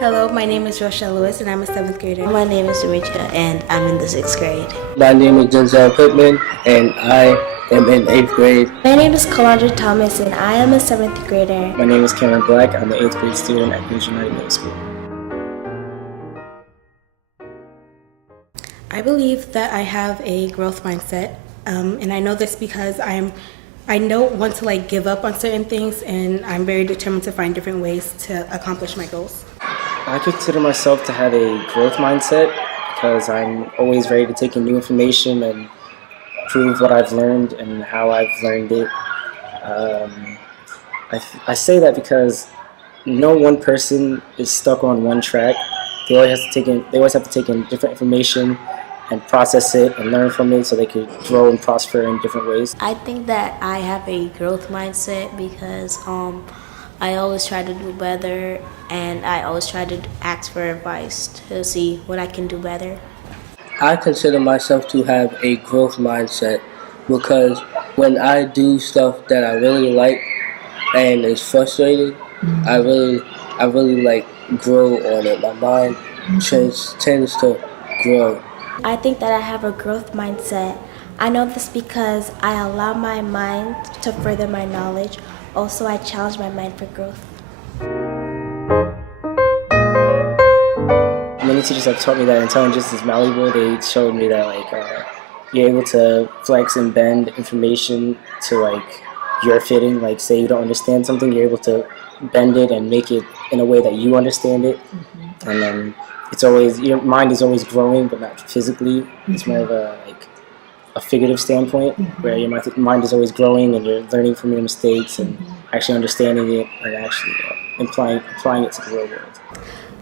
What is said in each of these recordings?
Hello, my name is Rochelle Lewis and I'm a 7th grader. My name is Rika and I'm in the 6th grade. My name is Denzel Pittman and I am in 8th grade. My name is Kalandra Thomas and I am a 7th grader. My name is Cameron Black. I'm an 8th grade student at Queens United Middle School. I believe that I have a growth mindset, and I know this because I don't want to give up on certain things, and I'm very determined to find different ways to accomplish my goals. I consider myself to have a growth mindset because I'm always ready to take in new information and prove what I've learned and how I've learned it. I say that because no one person is stuck on one track. They always have to take in different information and process it and learn from it so they could grow and prosper in different ways. I think that I have a growth mindset because I always try to do better and I always try to ask for advice to see what I can do better. I consider myself to have a growth mindset because when I do stuff that I really like and is frustrated, I really grow on it. My mind tends to grow. I think that I have a growth mindset. I know this because I allow my mind to further my knowledge. Also, I challenge my mind for growth. Many teachers have taught me that intelligence is malleable. They showed me that you're able to flex and bend information to your fitting. Like say you don't understand something, you're able to bend it and make it in a way that you understand it. And then it's always, your mind is always growing, but not physically. It's more of a figurative standpoint where your mind is always growing and you're learning from your mistakes and actually understanding it and actually applying it to the real world.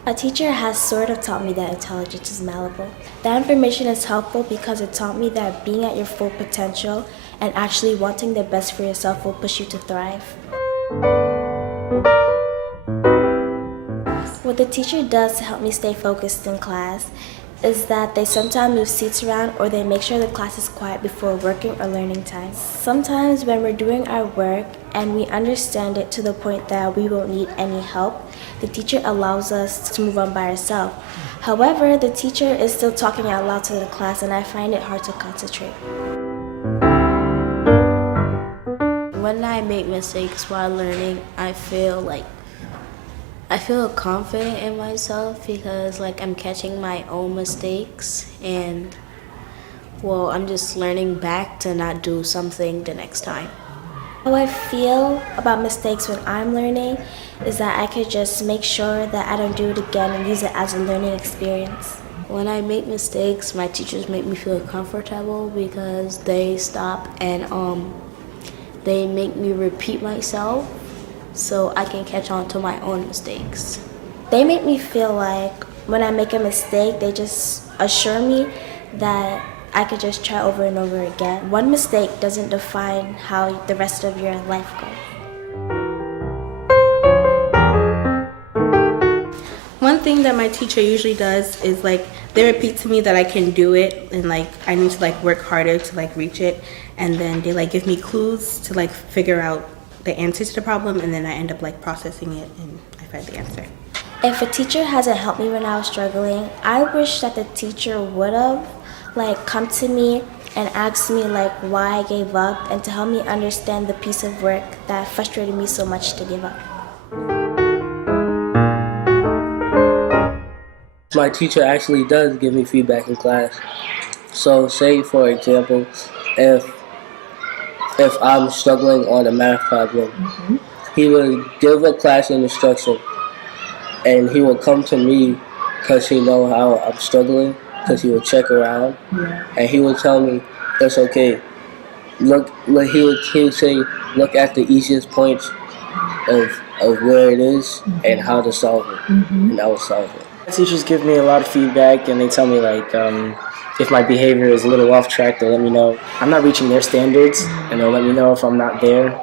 A teacher has sort of taught me that intelligence is malleable. That information is helpful because it taught me that being at your full potential and actually wanting the best for yourself will push you to thrive. What the teacher does to help me stay focused in class is that they sometimes move seats around or they make sure the class is quiet before working or learning time. Sometimes when we're doing our work and we understand it to the point that we won't need any help, the teacher allows us to move on by ourselves. However, the teacher is still talking out loud to the class and I find it hard to concentrate. When I make mistakes while learning, I feel confident in myself because I'm catching my own mistakes and I'm just learning back to not do something the next time. How I feel about mistakes when I'm learning is that I could just make sure that I don't do it again and use it as a learning experience. When I make mistakes, my teachers make me feel comfortable because they stop and they make me repeat myself so I can catch on to my own mistakes. They make me feel like when I make a mistake, they just assure me that I could just try over and over again. One mistake doesn't define how the rest of your life goes. One thing that my teacher usually does is they repeat to me that I can do it and I need to work harder to reach it, and then they give me clues to figure out the answer to the problem, and then I end up processing it and I find the answer. If a teacher hasn't helped me when I was struggling, I wish that the teacher would have come to me and asked me why I gave up and to help me understand the piece of work that frustrated me so much to give up. My teacher actually does give me feedback in class. So say for example, if I'm struggling on a math problem, he would give a class an instruction and he would come to me because he know how I'm struggling, because he would check around and he would tell me, it's okay. Look, he would say, look at the easiest points of where it is and how to solve it, and I would solve it. Teachers give me a lot of feedback and they tell me if my behavior is a little off track, they'll let me know I'm not reaching their standards, and they'll let me know if I'm not there.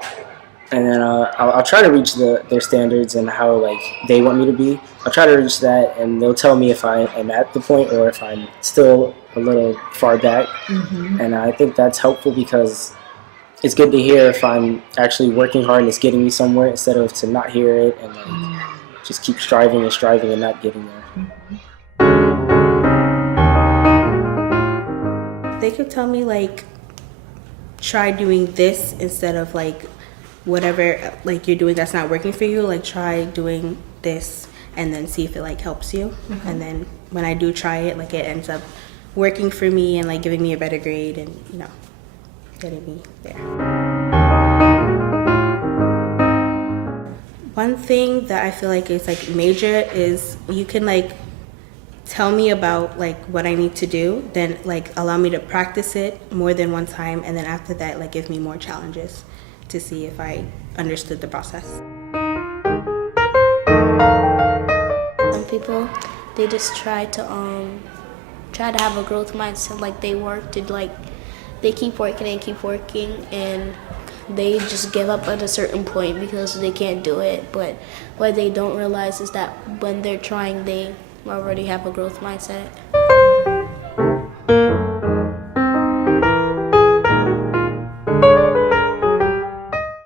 And then I'll try to reach their standards and how they want me to be. I'll try to reach that, and they'll tell me if I am at the point or if I'm still a little far back. And I think that's helpful because it's good to hear if I'm actually working hard and it's getting me somewhere instead of to not hear it and just keep striving and striving and not getting there. They could tell me like, try doing this instead of like whatever like you're doing that's not working for you. Like try doing this and then see if it like helps you. And then when I do try it, like it ends up working for me and like giving me a better grade and getting me there. One thing that I feel like is like major is you can like tell me about like what I need to do, then like allow me to practice it more than one time, and then after that like give me more challenges to see if I understood the process. Some people, they just try to have a growth mindset. Like they keep working and they just give up at a certain point because they can't do it. But what they don't realize is that when they're trying, they already have a growth mindset.